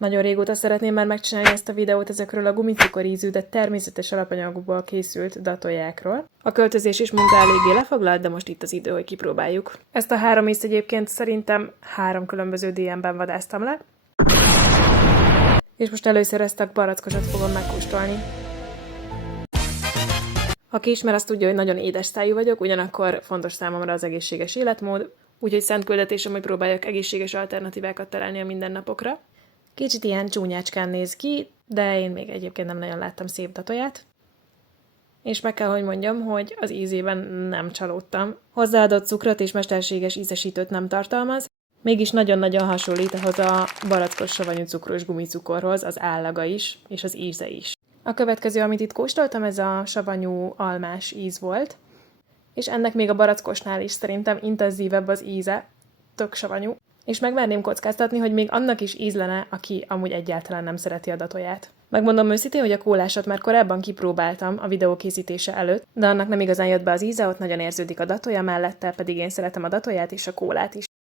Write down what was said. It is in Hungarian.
Nagyon régóta szeretném már megcsinálni ezt a videót ezekről a gumicukorízű, de természetes alapanyagokból készült datojákról. A költözés és munka eléggé lefoglalt, de most itt az idő, hogy kipróbáljuk. Ezt a 3 ízt egyébként szerintem 3 különböző DM-ben vadásztam le. És most először ezt a barackosat fogom megkóstolni. Aki ismer, azt tudja, hogy nagyon édes szájú vagyok, ugyanakkor fontos számomra az egészséges életmód, úgyhogy szent küldetésem, hogy próbáljak egészséges alternatívákat találni a mindennapokra. Kicsit ilyen csúnyácskán néz ki, de én még egyébként nem nagyon láttam szép datóját. És meg kell, hogy mondjam, hogy az ízében nem csalódtam. Hozzáadott cukrot és mesterséges ízesítőt nem tartalmaz, mégis nagyon-nagyon hasonlít ahhoz a barackos savanyú cukros gumicukorhoz, az állaga is, és az íze is. A következő, amit itt kóstoltam, ez a savanyú almás íz volt, és ennek még a barackosnál is szerintem intenzívebb az íze, tök savanyú, és megverném kockáztatni, hogy még annak is ízlene, aki amúgy egyáltalán nem szereti a datóját. Megmondom őszintén, hogy a kólásat már korábban kipróbáltam a videó készítése előtt, de annak nem igazán jött be az íze, ott nagyon érződik a datója mellette, pedig én szeretem a datóját és a kólát is.